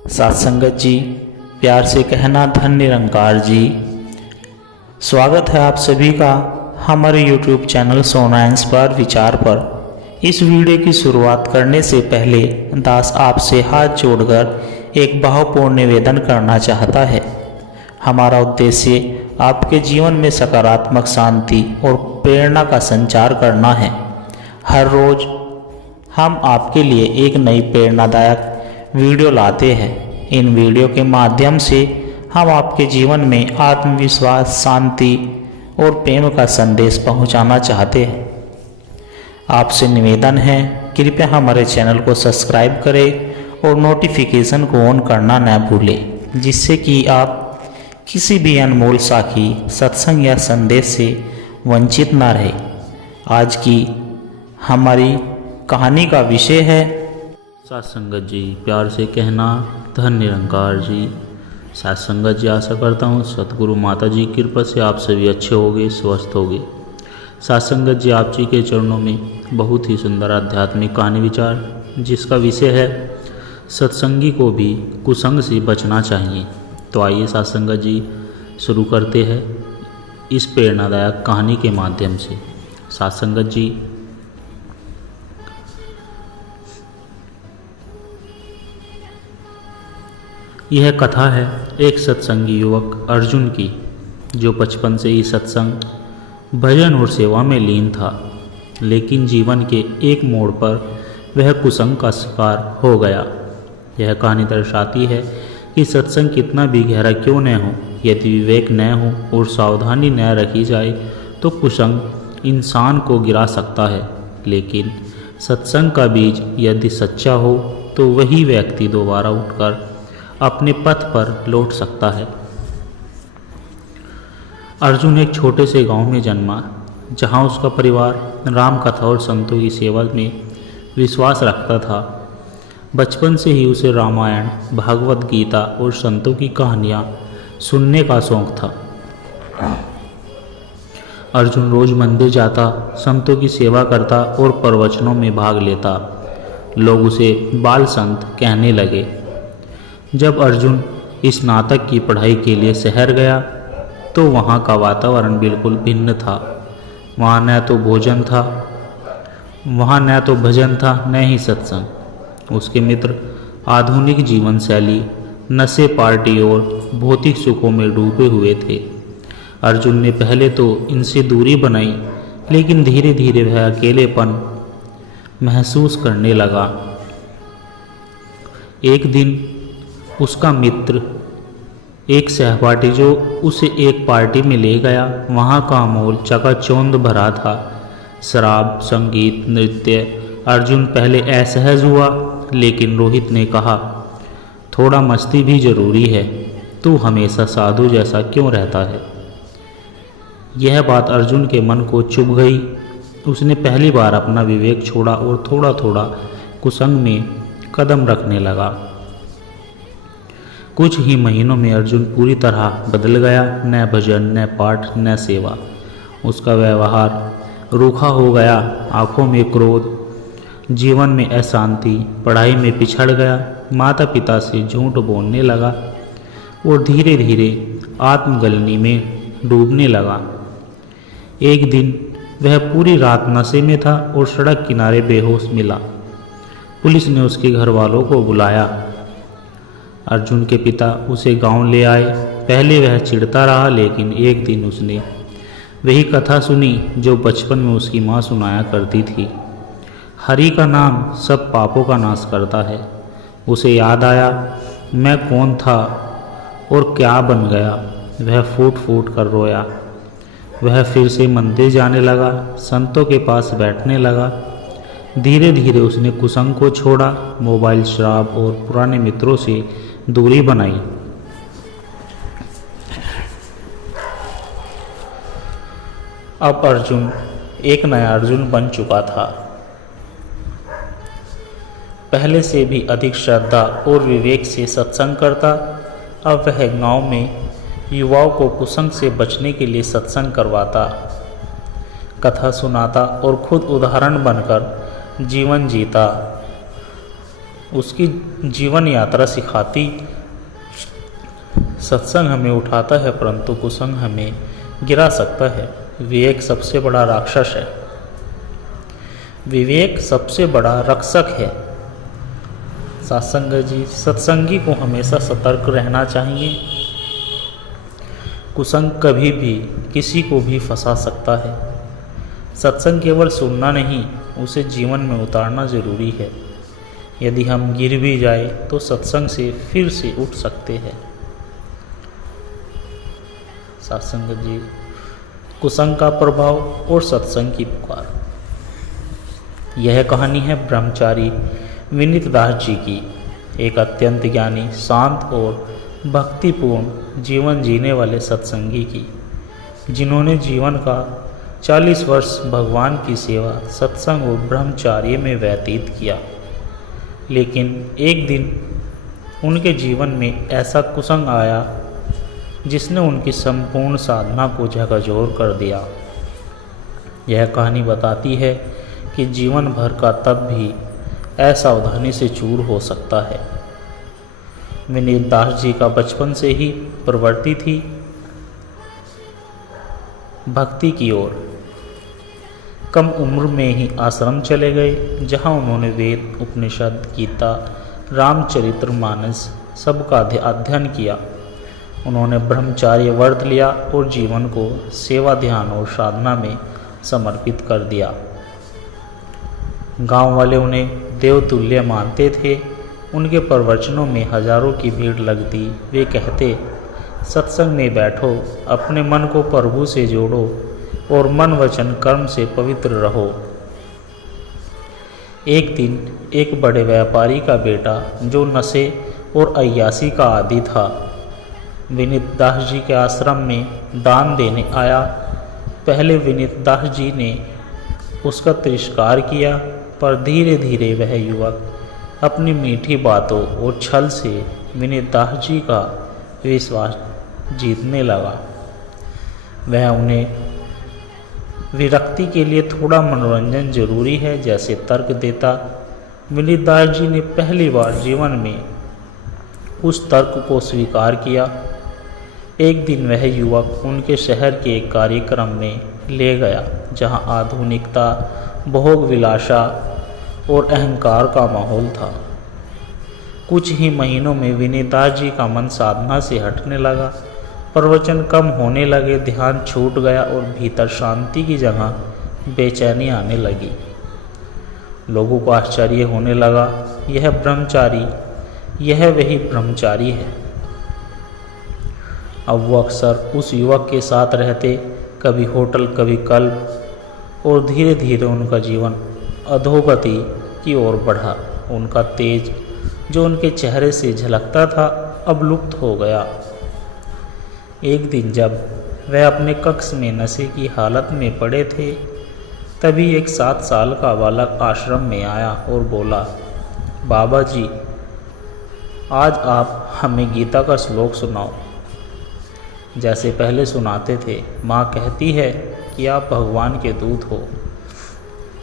साथ संगत जी, प्यार से कहना धन निरंकार जी। स्वागत है आप सभी का हमारे YouTube चैनल सोना इंस्पायर विचार पर। इस वीडियो की शुरुआत करने से पहले दास आपसे हाथ जोड़कर एक भावपूर्ण निवेदन करना चाहता है। हमारा उद्देश्य आपके जीवन में सकारात्मक शांति और प्रेरणा का संचार करना है। हर रोज हम आपके लिए एक नई प्रेरणादायक वीडियो लाते हैं। इन वीडियो के माध्यम से हम आपके जीवन में आत्मविश्वास, शांति और प्रेम का संदेश पहुंचाना चाहते हैं। आपसे निवेदन है, कृपया हमारे चैनल को सब्सक्राइब करें और नोटिफिकेशन को ऑन करना न भूलें, जिससे कि आप किसी भी अनमोल साखी, सत्संग या संदेश से वंचित न रहे। आज की हमारी कहानी का विषय है साथ संगत जी, प्यार से कहना धन निरंकार जी। साथ संगत जी, आशा करता हूँ सतगुरु माता जी की कृपा से आप सभी अच्छे होंगे, स्वस्थ होंगे। साथ संगत जी, आप जी के चरणों में बहुत ही सुंदर आध्यात्मिक कहानी विचार, जिसका विषय है सत्संगी को भी कुसंग से बचना चाहिए। तो आइए साथ संगत जी शुरू करते हैं इस प्रेरणादायक कहानी के माध्यम से। साथ संगत जी, यह कथा है एक सत्संगी युवक अर्जुन की, जो बचपन से ही सत्संग, भजन और सेवा में लीन था। लेकिन जीवन के एक मोड़ पर वह कुसंग का शिकार हो गया। यह कहानी दर्शाती है कि सत्संग कितना भी गहरा क्यों न हो, यदि विवेक न हो और सावधानी न रखी जाए तो कुसंग इंसान को गिरा सकता है। लेकिन सत्संग का बीज यदि सच्चा हो तो वही व्यक्ति दोबारा उठकर अपने पथ पर लौट सकता है। अर्जुन एक छोटे से गांव में जन्मा, जहां उसका परिवार राम कथा और संतों की सेवा में विश्वास रखता था। बचपन से ही उसे रामायण, भागवत गीता और संतों की कहानियां सुनने का शौक था। अर्जुन रोज मंदिर जाता, संतों की सेवा करता और प्रवचनों में भाग लेता। लोग उसे बाल संत कहने लगे। जब अर्जुन स्नातक की पढ़ाई के लिए शहर गया तो वहाँ का वातावरण बिल्कुल भिन्न था। वहाँ न तो भोजन था, वहाँ न तो भजन था, न ही सत्संग। उसके मित्र आधुनिक जीवन शैली, नशे, पार्टी और भौतिक सुखों में डूबे हुए थे। अर्जुन ने पहले तो इनसे दूरी बनाई, लेकिन धीरे धीरे वह अकेलेपन महसूस करने लगा। एक दिन उसका मित्र, एक सहपाठी जो उसे एक पार्टी में ले गया, वहाँ का माहौल चकाचौंध भरा था। शराब, संगीत, नृत्य। अर्जुन पहले असहज हुआ, लेकिन रोहित ने कहा, थोड़ा मस्ती भी जरूरी है, तू हमेशा साधु जैसा क्यों रहता है। यह बात अर्जुन के मन को चुभ गई। उसने पहली बार अपना विवेक छोड़ा और थोड़ा थोड़ा कुसंग में कदम रखने लगा। कुछ ही महीनों में अर्जुन पूरी तरह बदल गया। न भजन, न पाठ, न सेवा। उसका व्यवहार रूखा हो गया। आंखों में क्रोध, जीवन में अशांति, पढ़ाई में पिछड़ गया, माता पिता से झूठ बोलने लगा और धीरे धीरे आत्मगलनी में डूबने लगा। एक दिन वह पूरी रात नशे में था और सड़क किनारे बेहोश मिला। पुलिस ने उसके घर वालों को बुलाया। अर्जुन के पिता उसे गांव ले आए। पहले वह चिढ़ता रहा, लेकिन एक दिन उसने वही कथा सुनी जो बचपन में उसकी माँ सुनाया करती थी। हरि का नाम सब पापों का नाश करता है। उसे याद आया, मैं कौन था और क्या बन गया। वह फूट फूट कर रोया। वह फिर से मंदिर जाने लगा, संतों के पास बैठने लगा। धीरे धीरे उसने कुसंग को छोड़ा, मोबाइल, शराब और पुराने मित्रों से दूरी बनाई। अब अर्जुन एक नया अर्जुन बन चुका था। पहले से भी अधिक श्रद्धा और विवेक से सत्संग करता। अब वह गांव में युवाओं को कुसंग से बचने के लिए सत्संग करवाता, कथा सुनाता और खुद उदाहरण बनकर जीवन जीता। उसकी जीवन यात्रा सिखाती। सत्संग हमें उठाता है परंतु कुसंग हमें गिरा सकता है। विवेक सबसे बड़ा राक्षस है, विवेक सबसे बड़ा रक्षक है। सत्संगी को हमेशा सतर्क रहना चाहिए। कुसंग कभी भी किसी को भी फंसा सकता है। सत्संग केवल सुनना नहीं, उसे जीवन में उतारना जरूरी है। यदि हम गिर भी जाए तो सत्संग से फिर से उठ सकते हैं। सत्संग जी, कुसंग का प्रभाव और सत्संग की पुकार। यह कहानी है ब्रह्मचारी विनीत दास जी की, एक अत्यंत ज्ञानी, शांत और भक्तिपूर्ण जीवन जीने वाले सत्संगी की, जिन्होंने जीवन का 40 वर्ष भगवान की सेवा, सत्संग और ब्रह्मचार्य में व्यतीत किया। लेकिन एक दिन उनके जीवन में ऐसा कुसंग आया जिसने उनकी संपूर्ण साधना को झकझोर कर दिया। यह कहानी बताती है कि जीवन भर का तप भी असावधानी से चूर हो सकता है। विनीत दास जी का बचपन से ही प्रवृत्ति थी भक्ति की ओर। कम उम्र में ही आश्रम चले गए, जहां उन्होंने वेद, उपनिषद, गीता, रामचरितमानस सबका अध्ययन किया। उन्होंने ब्रह्मचार्य व्रत लिया और जीवन को सेवा, ध्यान और साधना में समर्पित कर दिया। गांव वाले उन्हें देवतुल्य मानते थे। उनके प्रवचनों में हजारों की भीड़ लगती। वे कहते, सत्संग में बैठो, अपने मन को प्रभु से जोड़ो और मन वचन कर्म से पवित्र रहो। एक दिन एक बड़े व्यापारी का बेटा, जो नशे और अय्यासी का आदी था, विनीत दास जी के आश्रम में दान देने आया। पहले विनीत दास जी ने उसका तिरस्कार किया, पर धीरे धीरे वह युवक अपनी मीठी बातों और छल से विनीत दास जी का विश्वास जीतने लगा। वह उन्हें विरक्ति के लिए थोड़ा मनोरंजन जरूरी है जैसे तर्क देता। विनीत दास जी ने पहली बार जीवन में उस तर्क को स्वीकार किया। एक दिन वह युवक उनके शहर के एक कार्यक्रम में ले गया, जहां आधुनिकता, भोग विलासा और अहंकार का माहौल था। कुछ ही महीनों में विनीत दास जी का मन साधना से हटने लगा। प्रवचन कम होने लगे, ध्यान छूट गया और भीतर शांति की जगह बेचैनी आने लगी। लोगों को आश्चर्य होने लगा, यह वही ब्रह्मचारी है। अब वो अक्सर उस युवक के साथ रहते, कभी होटल, कभी क्लब, और धीरे धीरे उनका जीवन अधोगति की ओर बढ़ा। उनका तेज जो उनके चेहरे से झलकता था, अब लुप्त हो गया। एक दिन जब वह अपने कक्ष में नशे की हालत में पड़े थे, तभी एक 7 साल का बालक आश्रम में आया और बोला, बाबा जी, आज आप हमें गीता का श्लोक सुनाओ, जैसे पहले सुनाते थे। माँ कहती है कि आप भगवान के दूत हो।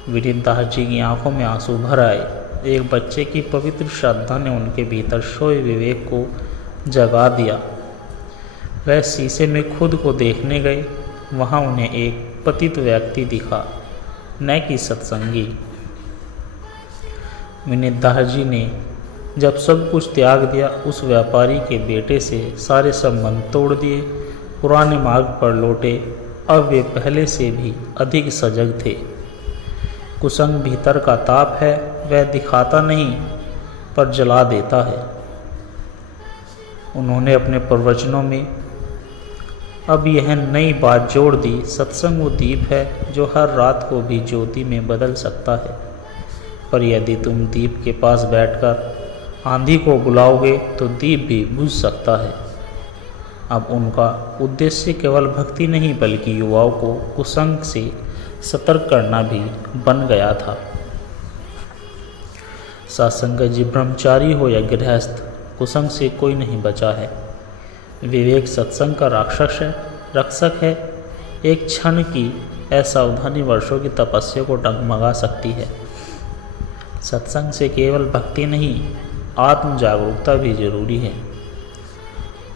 विनीत दास जी की आंखों में आंसू भर आए। एक बच्चे की पवित्र श्रद्धा ने उनके भीतर सोए विवेक को जगा दिया। वह शीशे में खुद को देखने गए। वहाँ उन्हें एक पतित व्यक्ति दिखा, न कि सत्संगी। विनीत दास जी ने जब सब कुछ त्याग दिया, उस व्यापारी के बेटे से सारे संबंध तोड़ दिए, पुराने मार्ग पर लौटे। अब वे पहले से भी अधिक सजग थे। कुसंग भीतर का ताप है, वह दिखाता नहीं पर जला देता है। उन्होंने अपने प्रवचनों में अब यह नई बात जोड़ दी, सत्संग वो दीप है जो हर रात को भी ज्योति में बदल सकता है, पर यदि तुम दीप के पास बैठकर आंधी को बुलाओगे तो दीप भी बुझ सकता है। अब उनका उद्देश्य केवल भक्ति नहीं बल्कि युवाओं को कुसंग से सतर्क करना भी बन गया था। सत्संग जी, ब्रह्मचारी हो या गृहस्थ, कुसंग से कोई नहीं बचा है। विवेक सत्संग का रक्षक है। एक क्षण की असावधानी वर्षों की तपस्या को डगमगा सकती है। सत्संग से केवल भक्ति नहीं आत्म जागरूकता भी जरूरी है।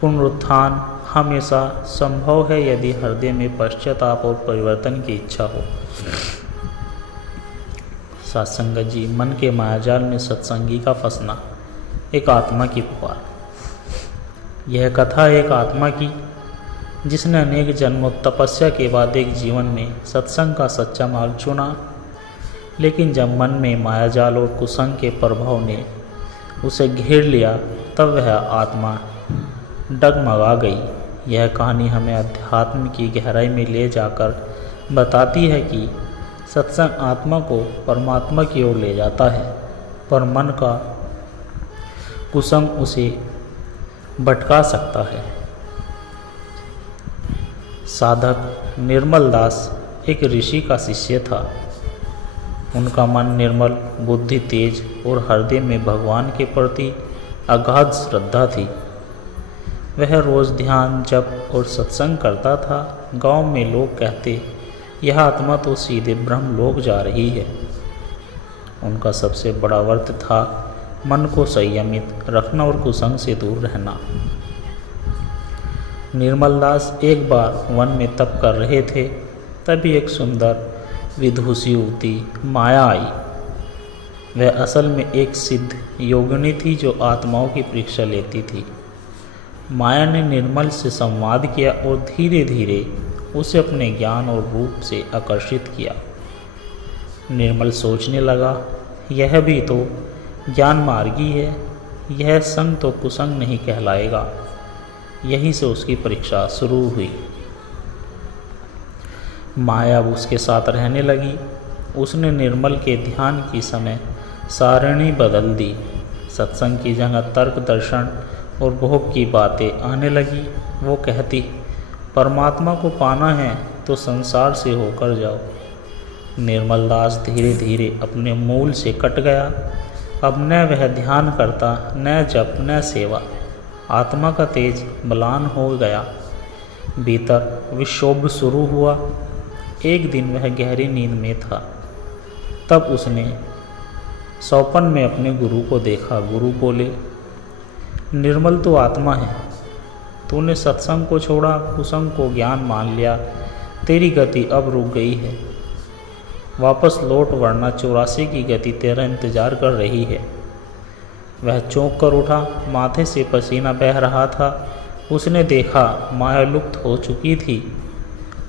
पुनरुत्थान हमेशा संभव है यदि हृदय में पश्चाताप और परिवर्तन की इच्छा हो। सत्संगत जी, मन के मायाजाल में सत्संगी का फंसना, एक आत्मा की पुकार। यह कथा एक आत्मा की जिसने अनेक जन्मों तपस्या के बाद एक जीवन में सत्संग का सच्चा मार्ग चुना, लेकिन जब मन में मायाजाल और कुसंग के प्रभाव ने उसे घेर लिया तब वह आत्मा डगमगा गई। यह कहानी हमें अध्यात्म की गहराई में ले जाकर बताती है कि सत्संग आत्मा को परमात्मा की ओर ले जाता है, पर मन का कुसंग उसे भटका सकता है। साधक निर्मल दास एक ऋषि का शिष्य था। उनका मन निर्मल, बुद्धि तेज और हृदय में भगवान के प्रति अगाध श्रद्धा थी। वह रोज़ ध्यान, जप और सत्संग करता था। गांव में लोग कहते, यह आत्मा तो सीधे ब्रह्मलोक जा रही है। उनका सबसे बड़ा व्रत था मन को संयमित रखना और कुसंग से दूर रहना। निर्मल दास एक बार वन में तप कर रहे थे, तभी एक सुंदर विदुषी युवती माया आई। वह असल में एक सिद्ध योगिनी थी जो आत्माओं की परीक्षा लेती थी। माया ने निर्मल से संवाद किया और धीरे धीरे उसे अपने ज्ञान और रूप से आकर्षित किया। निर्मल सोचने लगा, यह भी तो ज्ञान मार्गी है, यह संग तो कुसंग नहीं कहलाएगा। यहीं से उसकी परीक्षा शुरू हुई। माया अब उसके साथ रहने लगी। उसने निर्मल के ध्यान की समय सारणी बदल दी। सत्संग की जगह तर्क, दर्शन और भोग की बातें आने लगी। वो कहती, परमात्मा को पाना है तो संसार से होकर जाओ। निर्मल दास धीरे धीरे अपने मूल से कट गया। अब न वह ध्यान करता, न जप, न सेवा। आत्मा का तेज म्लान हो गया। भीतर विक्षोभ शुरू हुआ। एक दिन वह गहरी नींद में था। तब उसने सौपन में अपने गुरु को देखा। गुरु बोले, निर्मल तो आत्मा है, तूने सत्संग को छोड़ा, कुसंग को ज्ञान मान लिया, तेरी गति अब रुक गई है। वापस लौट, वरना 84 की गति तेरा इंतजार कर रही है। वह चौंक कर उठा। माथे से पसीना बह रहा था। उसने देखा माया लुप्त हो चुकी थी।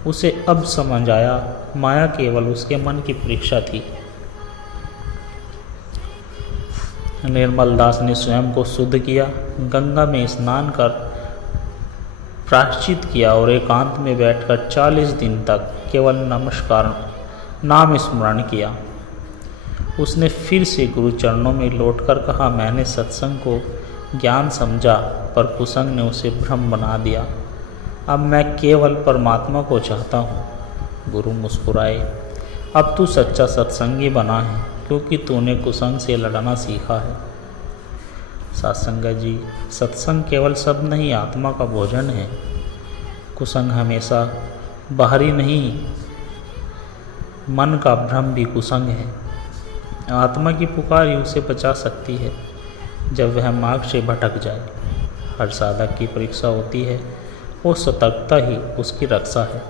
उसे अब समझ आया, माया केवल उसके मन की परीक्षा थी। निर्मल दास ने स्वयं को शुद्ध किया, गंगा में स्नान कर प्रायश्चित किया और एकांत में बैठकर 40 दिन तक केवल नमस्कार नाम स्मरण किया। उसने फिर से गुरु चरणों में लौटकर कहा, मैंने सत्संग को ज्ञान समझा, पर कुसंग ने उसे भ्रम बना दिया। अब मैं केवल परमात्मा को चाहता हूँ। गुरु मुस्कुराए, अब तू सच्चा सत्संगी बना है, क्योंकि तूने कुसंग से लड़ना सीखा है। सत्संग जी, सत्संग केवल शब्द नहीं, आत्मा का भोजन है। कुसंग हमेशा बाहरी नहीं, मन का भ्रम भी कुसंग है। आत्मा की पुकार ही उसे बचा सकती है जब वह मार्ग से भटक जाए। हर साधक की परीक्षा होती है और सतर्कता ही उसकी रक्षा है।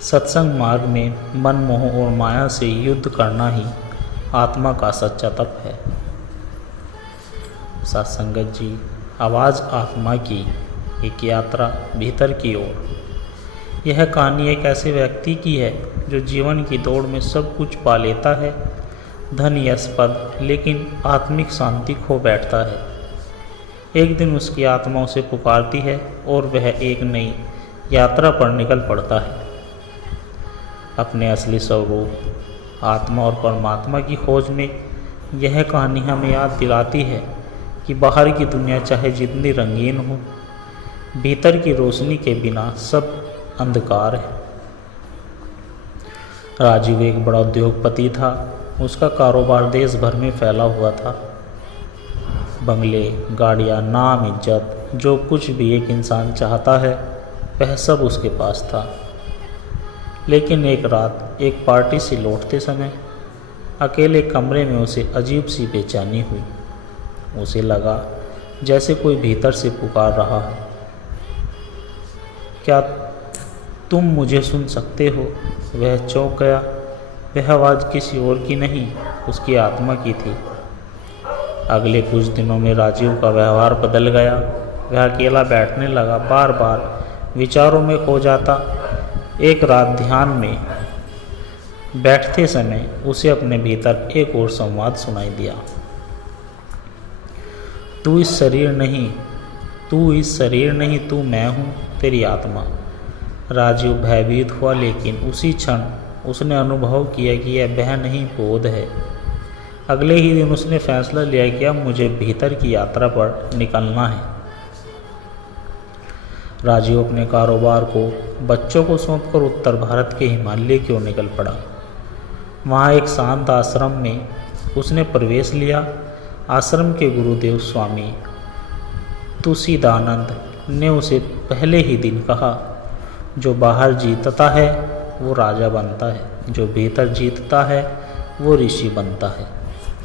सत्संग मार्ग में मन, मोह और माया से युद्ध करना ही आत्मा का सच्चा तप है। सत्संगत जी, आवाज़ आत्मा की एक यात्रा भीतर की ओर। यह कहानी एक ऐसे व्यक्ति की है जो जीवन की दौड़ में सब कुछ पा लेता है, धन, यश, पद, लेकिन आत्मिक शांति खो बैठता है। एक दिन उसकी आत्मा उसे पुकारती है और वह एक नई यात्रा पर निकल पड़ता है। अपने असली स्वरूप आत्मा और परमात्मा की खोज में यह कहानी हमें याद दिलाती है कि बाहर की दुनिया चाहे जितनी रंगीन हो, भीतर की रोशनी के बिना सब अंधकार है। राजीव एक बड़ा उद्योगपति था। उसका कारोबार देश भर में फैला हुआ था। बंगले, गाड़ियाँ, नाम, इज्जत, जो कुछ भी एक इंसान चाहता है वह सब उसके पास था। लेकिन एक रात एक पार्टी से लौटते समय अकेले कमरे में उसे अजीब सी बेचैनी हुई। उसे लगा जैसे कोई भीतर से पुकार रहा है, क्या तुम मुझे सुन सकते हो? वह चौंक गया। वह आवाज़ किसी और की नहीं, उसकी आत्मा की थी। अगले कुछ दिनों में राजीव का व्यवहार बदल गया। वह अकेला बैठने लगा, बार बार विचारों में खो जाता। एक रात ध्यान में बैठते समय उसे अपने भीतर एक और संवाद सुनाई दिया। तू इस शरीर नहीं, तू मैं हूँ, तेरी आत्मा। राजीव भयभीत हुआ, लेकिन उसी क्षण उसने अनुभव किया कि यह वह नहीं, बोध है। अगले ही दिन उसने फैसला लिया कि अब मुझे भीतर की यात्रा पर निकलना है। राजीव अपने कारोबार को बच्चों को सौंपकर उत्तर भारत के हिमालय की ओर निकल पड़ा। वहाँ एक शांत आश्रम में उसने प्रवेश लिया। आश्रम के गुरुदेव स्वामी तुलसीदानंद ने उसे पहले ही दिन कहा, जो बाहर जीतता है वो राजा बनता है, जो भीतर जीतता है वो ऋषि बनता है।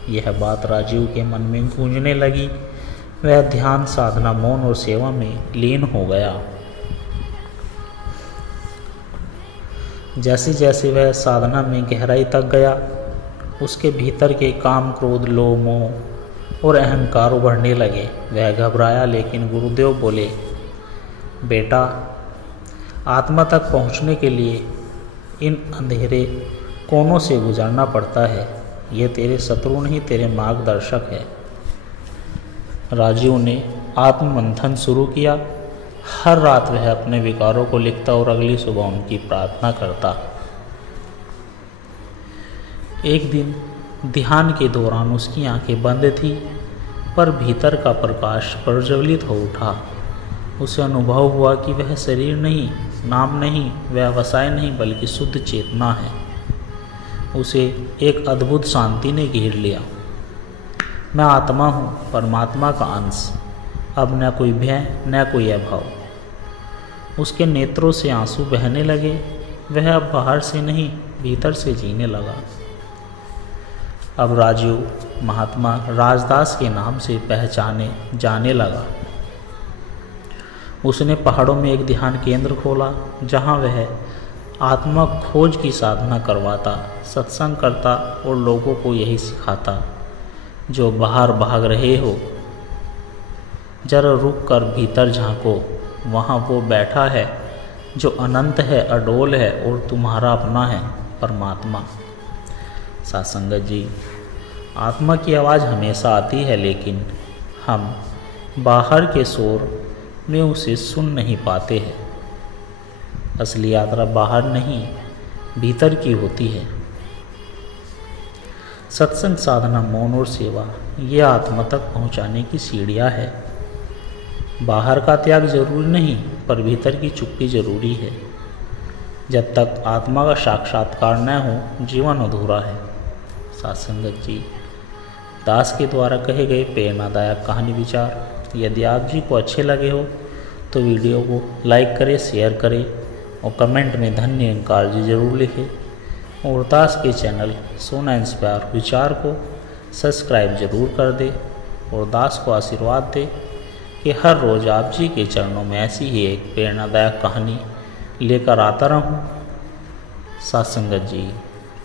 यह बात राजीव के मन में गूंजने लगी। वह ध्यान, साधना, मौन और सेवा में लीन हो गया। जैसे जैसे वह साधना में गहराई तक गया, उसके भीतर के काम, क्रोध, लोभ, मोह और अहंकार उभरने लगे। वह घबराया, लेकिन गुरुदेव बोले, बेटा, आत्मा तक पहुंचने के लिए इन अंधेरे कोनों से गुजरना पड़ता है। ये तेरे शत्रु नहीं, तेरे मार्गदर्शक है। राजीव ने आत्ममंथन शुरू किया। हर रात वह अपने विकारों को लिखता और अगली सुबह उनकी प्रार्थना करता। एक दिन ध्यान के दौरान उसकी आंखें बंद थी, पर भीतर का प्रकाश प्रज्वलित हो उठा। उसे अनुभव हुआ कि वह शरीर नहीं, नाम नहीं, व्यवसाय नहीं, बल्कि शुद्ध चेतना है। उसे एक अद्भुत शांति ने घेर लिया। मैं आत्मा हूँ, परमात्मा का अंश। अब न कोई भय, न कोई अभाव। उसके नेत्रों से आंसू बहने लगे। वह अब बाहर से नहीं, भीतर से जीने लगा। अब राजीव महात्मा राजदास के नाम से पहचाने जाने लगा। उसने पहाड़ों में एक ध्यान केंद्र खोला, जहाँ वह आत्मा खोज की साधना करवाता, सत्संग करता और लोगों को यही सिखाता, जो बाहर भाग रहे हो, जरा रुक कर भीतर झांको। वहाँ वो बैठा है जो अनंत है, अडोल है और तुम्हारा अपना है, परमात्मा। सत्संगत जी, आत्मा की आवाज़ हमेशा आती है, लेकिन हम बाहर के शोर में उसे सुन नहीं पाते हैं। असली यात्रा बाहर नहीं, भीतर की होती है। सत्संग, साधना, मौन और सेवा, ये आत्मा तक पहुंचाने की सीढ़ियाँ है। बाहर का त्याग जरूरी नहीं, पर भीतर की चुप्पी जरूरी है। जब तक आत्मा का साक्षात्कार न हो, जीवन अधूरा है। सत्संगत जी, दास के द्वारा कहे गए प्रेरणादायक कहानी विचार यदि आप जी को अच्छे लगे हो तो वीडियो को लाइक करें, शेयर करें और कमेंट में धन्य निरंकार जी जरूर लिखें। और दास के चैनल सोना इंस्पायर विचार को सब्सक्राइब जरूर कर दे और दास को आशीर्वाद दे कि हर रोज़ आप जी के चरणों में ऐसी ही एक प्रेरणादायक कहानी लेकर आता रहूं। सत्संगत जी,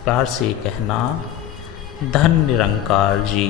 प्यार से कहना, धन्य निरंकार जी।